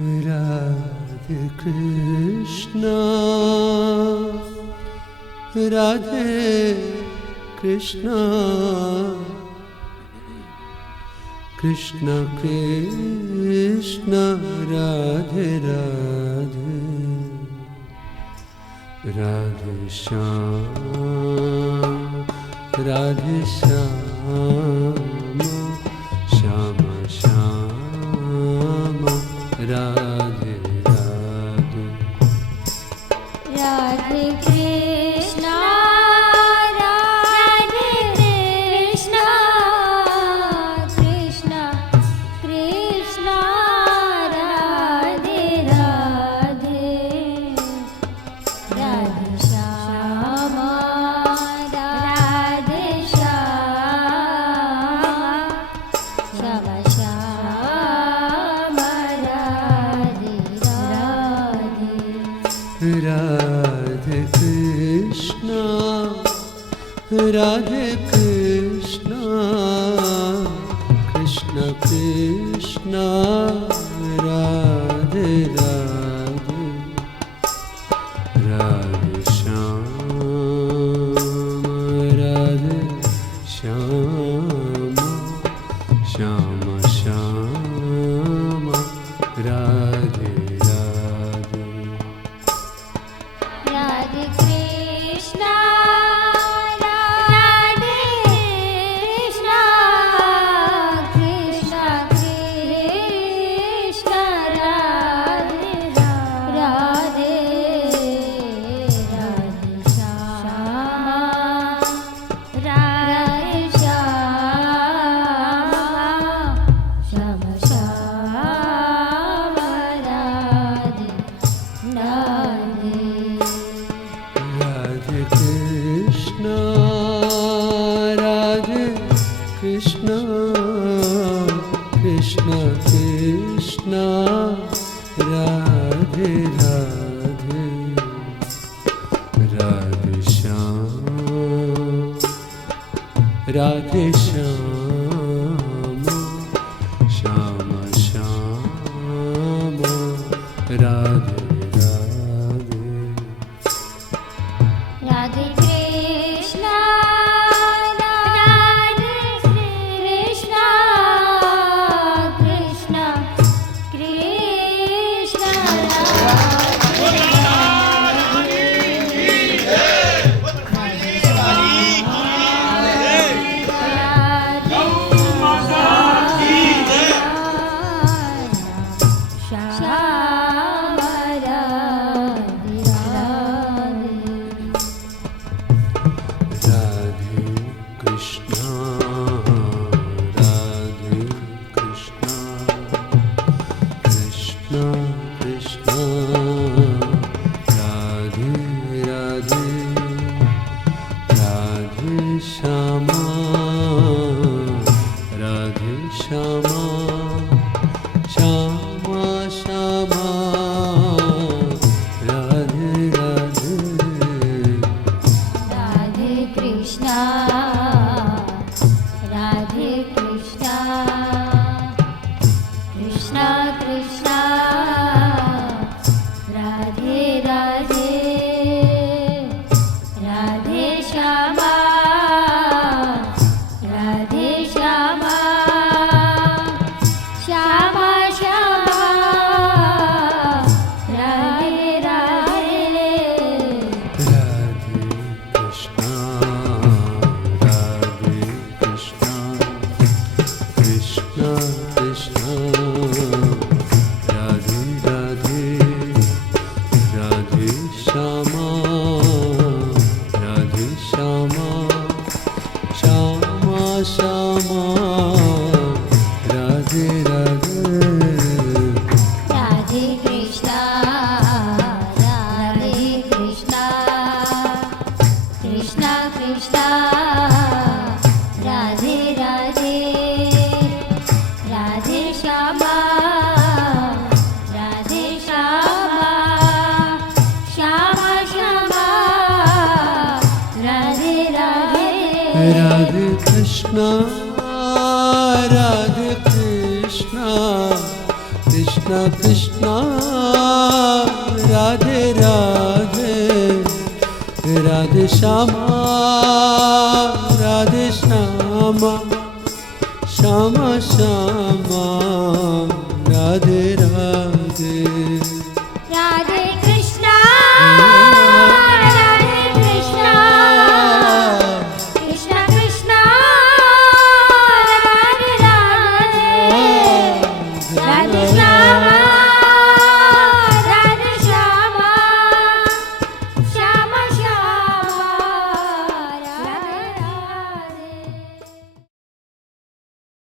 Radhe Krishna, Radhe Krishna, Krishna Krishna, Radhe Radhe, Radhe Shyam, Radhe Shyam, Shama Shama, Radhe Radhe, Radhe Krishna, Radhe Krishna, Krishna Krishna, Radhe Radhe, Radhe Shyama, Radhe Shyama, Shama Shama, Radhe Radhe. Radhe Krishna, Radhe Krishna, Krishna Krishna, Radhe Radhe, Radhe Shyama, Radhe Shyama, Shama Shama, Radhe Radhe. Radhe Krishna, Radhe Krishna, Krishna Krishna, Radhe Radhe, Radhe Shyama, Radhe Shyama, Shama Shama, Radhe Radhe. Radhe Krishna, Radhe Krishna, Krishna Krishna, Radhe Radhe, Radhe Shyam, Radhe Shyama, Shama Shama, Radhe Radhe. Radhe Krishna, Radhe Krishna, Krishna Krishna, Radhe Krishna, Radhe Krishna, Krishna Krishna, Radhe Radhe, Radhe Shama, Radhe Shama, Shama Shama, Radhe Radhe. Radhe Krishna, Radhe Krishna, Krishna Krishna, Radhe Radhe, Radhe Shama, Radhe Shama, Shama Shama, Radhe Radhe. Radhe Krishna, Radhe Krishna, Krishna Krishna, Radhe Radhe, Radhe Shama, Radhe Shama, Shama Shama, Radhe Radhe. Radhe Krishna, Radhe Krishna, Krishna Krishna, Radhe Radhe, Radhe Shama, Radhe Shama, Shama Shama, Radhe Radhe. Radhe Krishna, Radhe Krishna, Krishna Krishna Radhe Radhe Radhe Shyama Radhe Shyama Shyama Shyama Radhe Radhe